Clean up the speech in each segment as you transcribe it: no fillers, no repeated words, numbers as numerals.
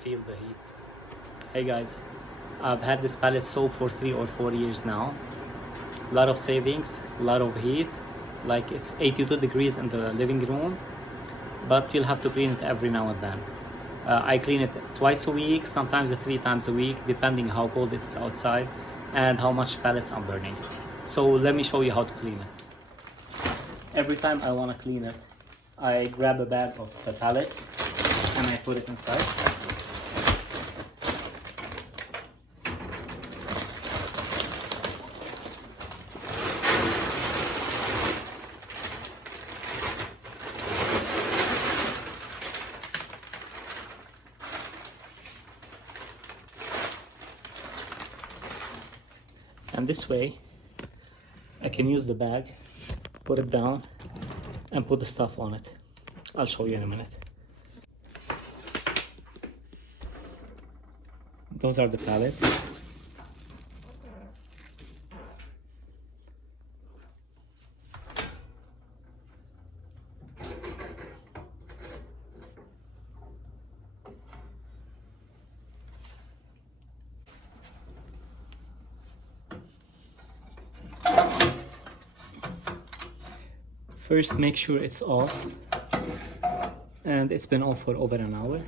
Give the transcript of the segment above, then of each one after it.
feel the heat. Hey guys, I've had this pallet sold for 3 or 4 years now. A lot of savings, a lot of heat. Like it's 82 degrees in the living room, but you'll have to clean it every now and then. I clean it twice a week, sometimes 3 times a week, depending how cold it is outside and how much pellets I'm burning. So let me show you how to clean it. Every time I want to clean it, I grab a bag of the pellets and I put it inside. And this way, I can use the bag, put it down, and put the stuff on it. I'll show you in a minute. Those are the pallets. First, make sure it's off, and it's been on for over an hour.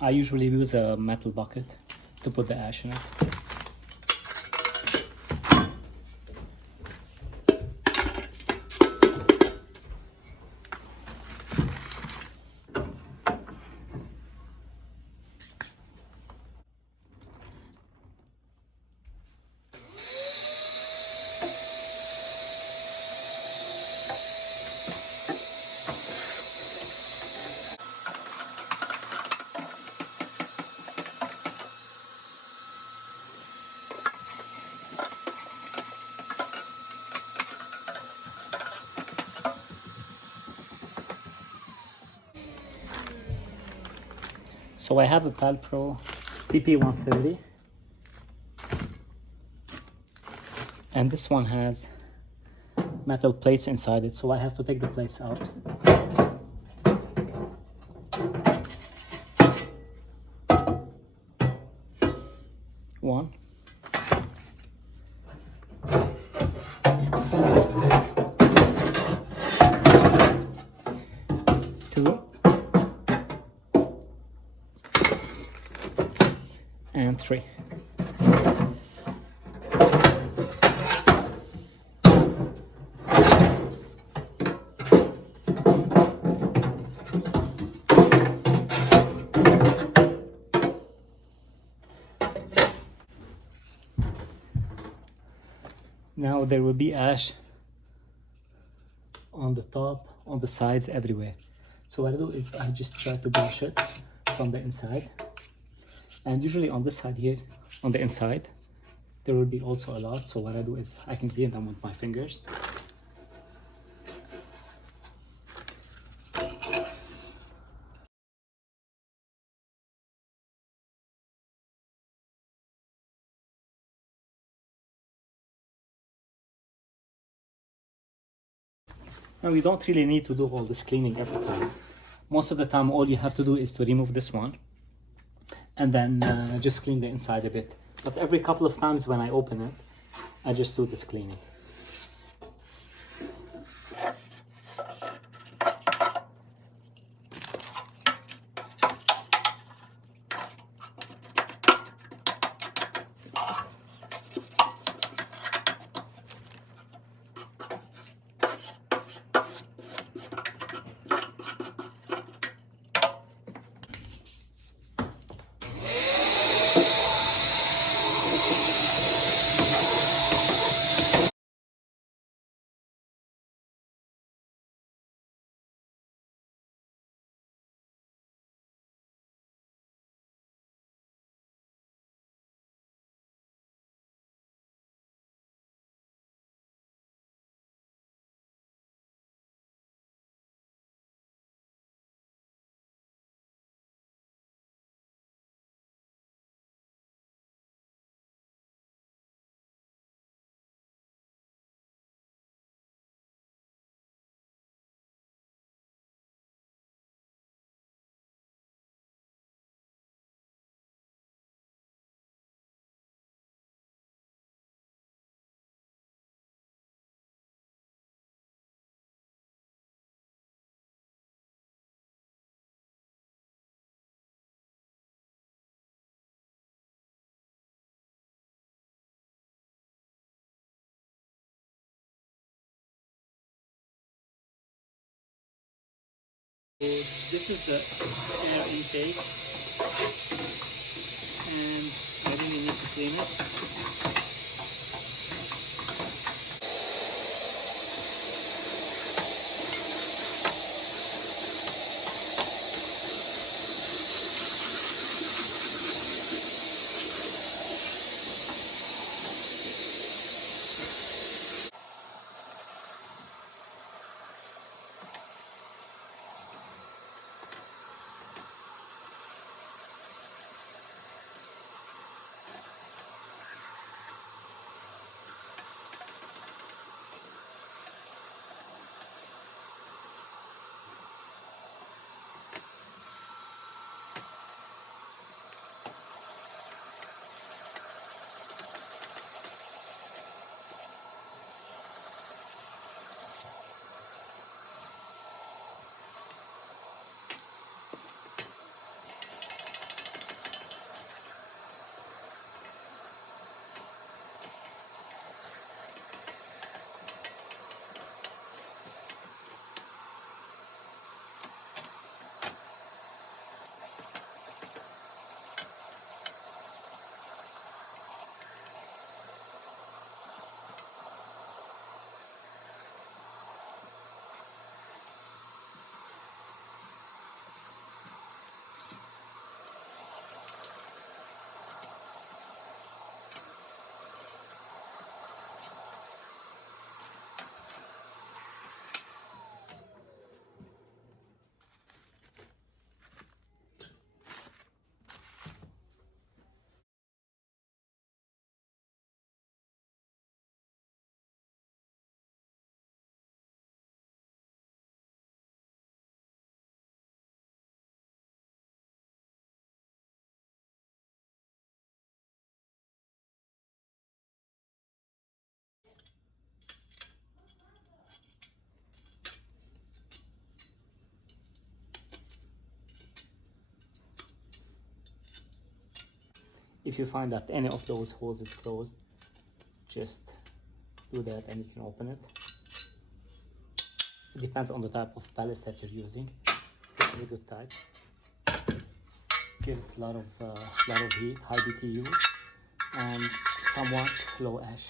I usually use a metal bucket to put the ash in it. So I have a Pelpro PP130, and this one has metal plates inside it, so I have to take the plates out. One. Two. And 3. Now there will be ash on the top, on the sides, everywhere. So what I do is I just try to brush it from the inside. And usually on this side here, on the inside, there will be also a lot. So what I do is I can clean them with my fingers. Now you don't really need to do all this cleaning every time. Most of the time, all you have to do is to remove this one and then just clean the inside a bit. But every couple of times when I open it, I just do this cleaning. So this is the air intake, and I really need to clean it. If you find that any of those holes is closed, just do that and you can open it. It depends on the type of pellets that you're using. It's a very good type. Gives a lot of heat, high BTU, and somewhat low ash.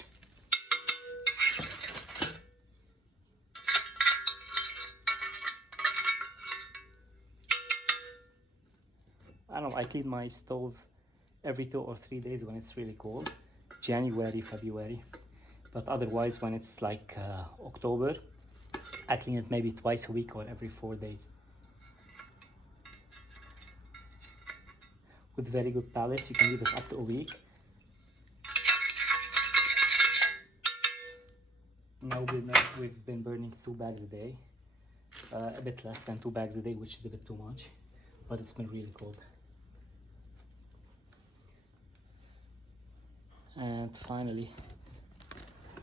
I don't know, I clean my stove every 2 or 3 days when it's really cold, January, February. But otherwise, when it's like October, I clean it maybe twice a week or every 4 days. With very good pellets, you can leave it up to a week. Now we've been burning 2 bags a day, a bit less than 2 bags a day, which is a bit too much, but it's been really cold. And finally,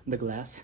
the glass.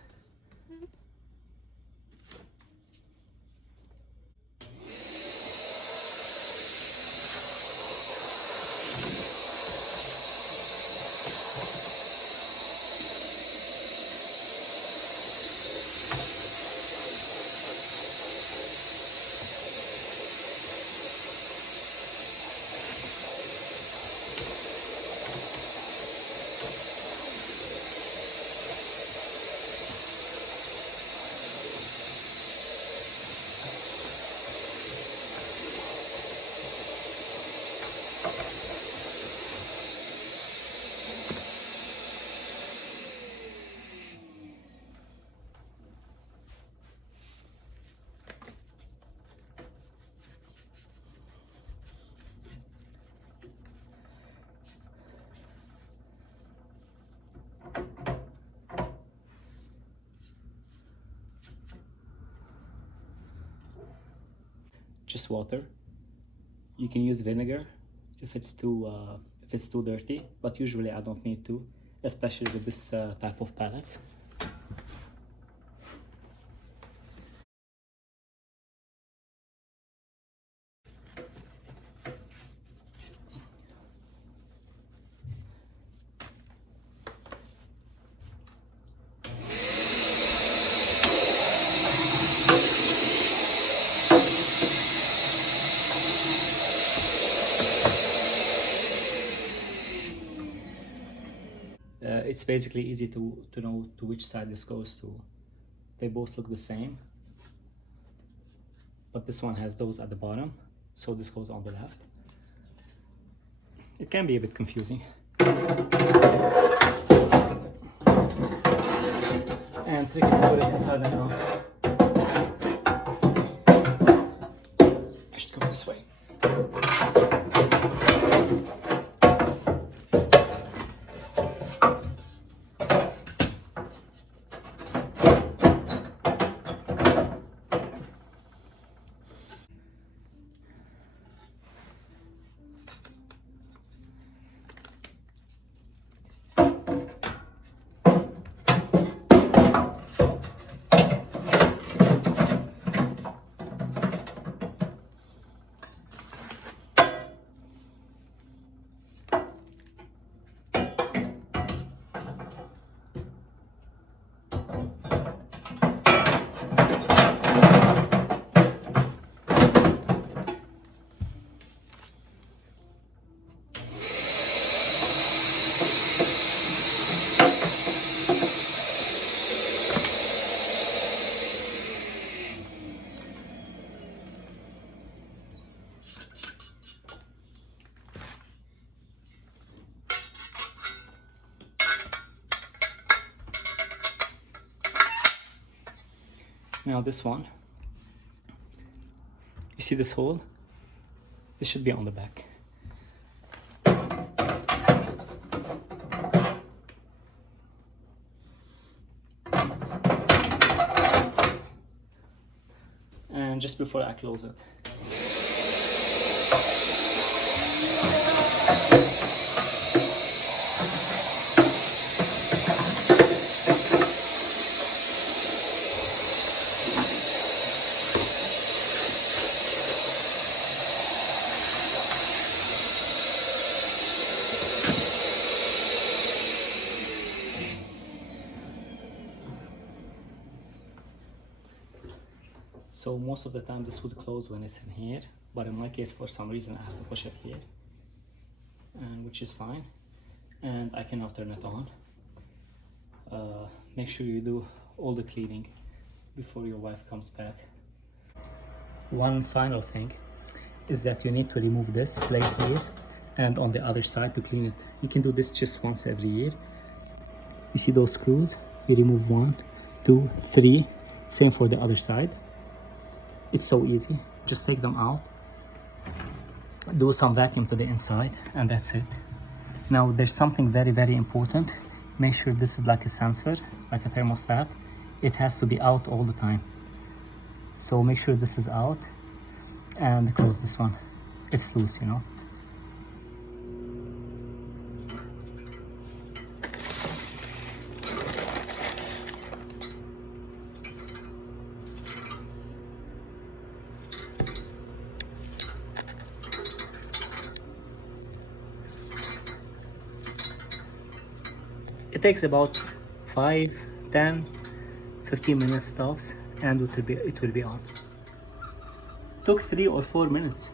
Just water. You can use vinegar if it's too dirty, but usually I don't need to, especially with this type of pellets. It's basically easy to know to which side this goes to. They both look the same, but this one has those at the bottom, so this goes on the left. It can be a bit confusing. And tricky to put it inside and out. I should go this way. Now this one, you see this hole? This should be on the back. And just before I close it, so most of the time this would close when it's in here, but in my case for some reason I have to push it here, and which is fine, and I can now turn it on. Make sure you do all the cleaning before your wife comes back. One final thing is that you need to remove this plate here and on the other side to clean it. You can do this just once every year. You see those screws? You remove 1, 2, 3, same for the other side. It's so easy, just take them out, do some vacuum to the inside, and that's it. Now there's something very important. Make sure this is like a sensor, like a thermostat. It has to be out all the time. So make sure this is out and close this one. It's loose, you know. It takes about 5, 10, 15 minutes tops, and it will be on. Took 3 or 4 minutes.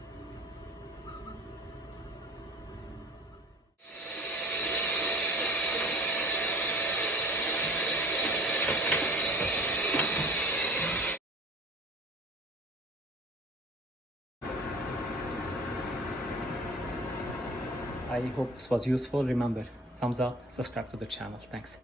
I hope this was useful. Remember, thumbs up, subscribe to the channel. Thanks.